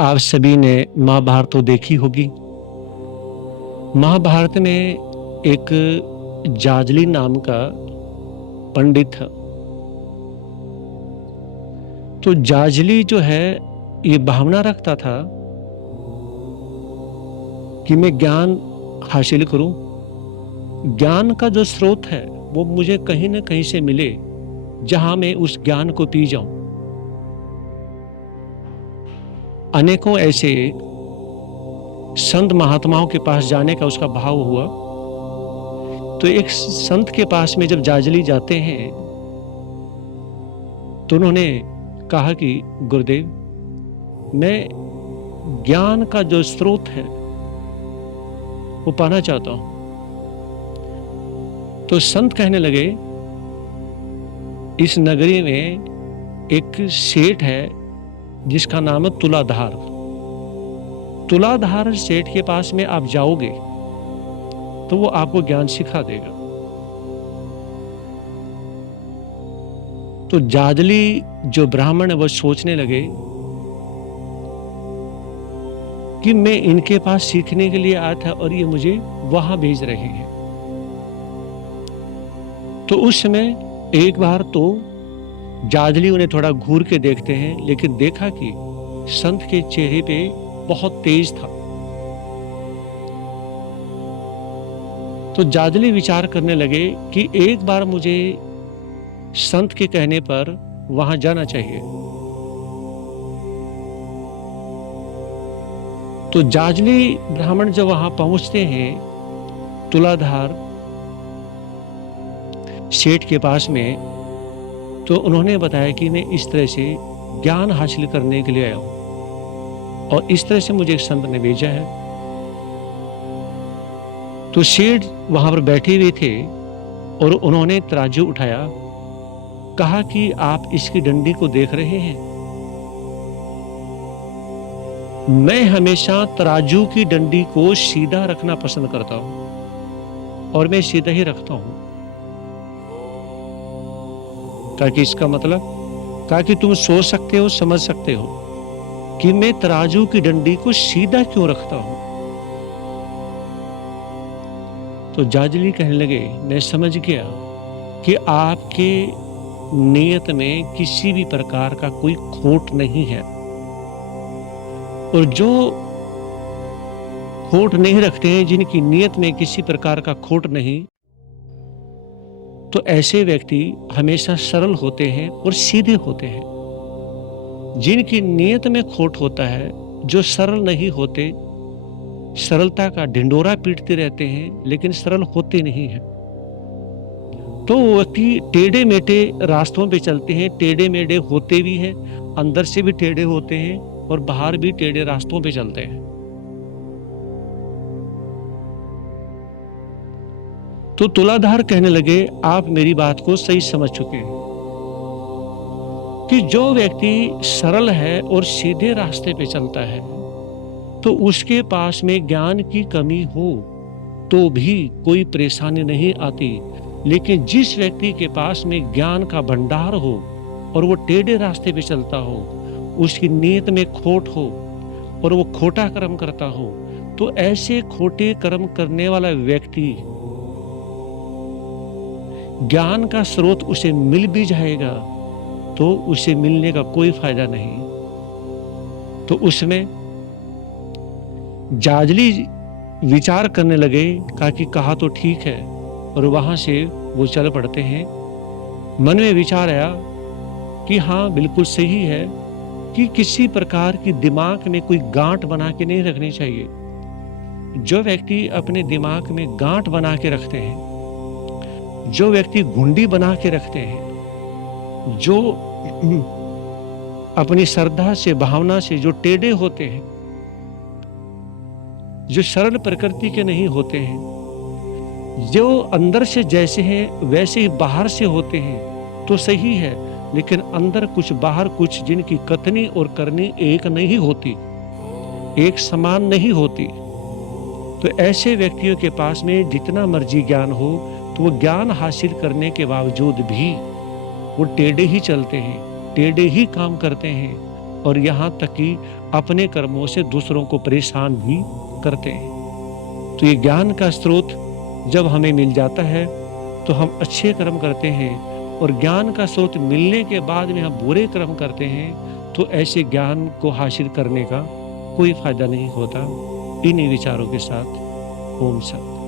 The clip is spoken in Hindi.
आप सभी ने महाभारत तो देखी होगी। महाभारत में एक जाजली नाम का पंडित था। तो जाजली जो है ये भावना रखता था कि मैं ज्ञान हासिल करूं। ज्ञान का जो स्रोत है वो मुझे कहीं न कहीं से मिले, जहां मैं उस ज्ञान को पी जाऊं। अनेकों ऐसे संत महात्माओं के पास जाने का उसका भाव हुआ। तो एक संत के पास में जब जाजली जाते हैं तो उन्होंने कहा कि गुरुदेव, मैं ज्ञान का जो स्रोत है वो पाना चाहता हूं। तो संत कहने लगे, इस नगरी में एक सेठ है जिसका नाम है तुलाधार। तुलाधार सेठ के पास में आप जाओगे तो वो आपको ज्ञान सिखा देगा। तो जाजली जो ब्राह्मण है वो सोचने लगे कि मैं इनके पास सीखने के लिए आया था और ये मुझे वहां भेज रहे हैं। तो उस समय एक बार तो जाजली उन्हें थोड़ा घूर के देखते हैं, लेकिन देखा कि संत के चेहरे पे बहुत तेज था। तो जाजली विचार करने लगे कि एक बार मुझे संत के कहने पर वहां जाना चाहिए। तो जाजली ब्राह्मण जब वहां पहुंचते हैं तुलाधार सेठ के पास में, तो उन्होंने बताया कि मैं इस तरह से ज्ञान हासिल करने के लिए आया हूं और इस तरह से मुझे एक संत ने भेजा है। तो सेठ वहां पर बैठे हुए थे और उन्होंने तराजू उठाया, कहा कि आप इसकी डंडी को देख रहे हैं? मैं हमेशा तराजू की डंडी को सीधा रखना पसंद करता हूं और मैं सीधा ही रखता हूं। ताकि इसका मतलब, कहा कि तुम सोच सकते हो, समझ सकते हो कि मैं तराजू की डंडी को सीधा क्यों रखता हूं। तो जाजली कहने लगे, मैं समझ गया कि आपके नियत में किसी भी प्रकार का कोई खोट नहीं है, और जो खोट नहीं रखते हैं, जिनकी नियत में किसी प्रकार का खोट नहीं, तो ऐसे व्यक्ति हमेशा सरल होते हैं और सीधे होते हैं। जिनकी नियत में खोट होता है, जो सरल नहीं होते, सरलता का ढिंडोरा पीटते रहते हैं लेकिन सरल होते नहीं हैं। तो वो व्यक्ति टेढ़े मेढ़े रास्तों पे चलते हैं, टेढ़े मेढ़े होते भी हैं, अंदर से भी टेढ़े होते हैं और बाहर भी टेढ़े रास्तों पे चलते हैं। तो तुलाधार कहने लगे, आप मेरी बात को सही समझ चुके हैं कि जो व्यक्ति सरल है और सीधे रास्ते पे चलता है, तो उसके पास में ज्ञान की कमी हो तो भी कोई परेशानी नहीं आती। लेकिन जिस व्यक्ति के पास में ज्ञान का भंडार हो और वो टेढ़े रास्ते पे चलता हो, उसकी नीयत में खोट हो और वो खोटा कर्म करता हो, तो ऐसे खोटे कर्म करने वाला व्यक्ति ज्ञान का स्रोत उसे मिल भी जाएगा तो उसे मिलने का कोई फायदा नहीं। तो उसमें जाजली विचार करने लगे, कहा तो ठीक है, और वहां से वो चल पड़ते हैं। मन में विचार आया कि हाँ, बिल्कुल सही है कि किसी प्रकार की दिमाग में कोई गांठ बना के नहीं रखनी चाहिए। जो व्यक्ति अपने दिमाग में गांठ बना के रखते हैं, जो व्यक्ति घुंडी बना के रखते हैं, जो अपनी श्रद्धा से, भावना से जो टेढ़े होते हैं, जो सरल प्रकृति के नहीं होते हैं, जो अंदर से जैसे हैं वैसे ही बाहर से होते हैं, तो सही है, लेकिन अंदर कुछ बाहर कुछ, जिनकी कथनी और करनी एक नहीं होती, एक समान नहीं होती। तो ऐसे व्यक्तियों के पास में जितना मर्जी ज्ञान हो, तो वो ज्ञान हासिल करने के बावजूद भी वो टेढ़े ही चलते हैं, टेढ़े ही काम करते हैं और यहाँ तक कि अपने कर्मों से दूसरों को परेशान भी करते हैं। तो ये ज्ञान का स्रोत जब हमें मिल जाता है तो हम अच्छे कर्म करते हैं, और ज्ञान का स्रोत मिलने के बाद में हम बुरे कर्म करते हैं तो ऐसे ज्ञान को हासिल करने का कोई फायदा नहीं होता। इन्हीं विचारों के साथ ओम शांति।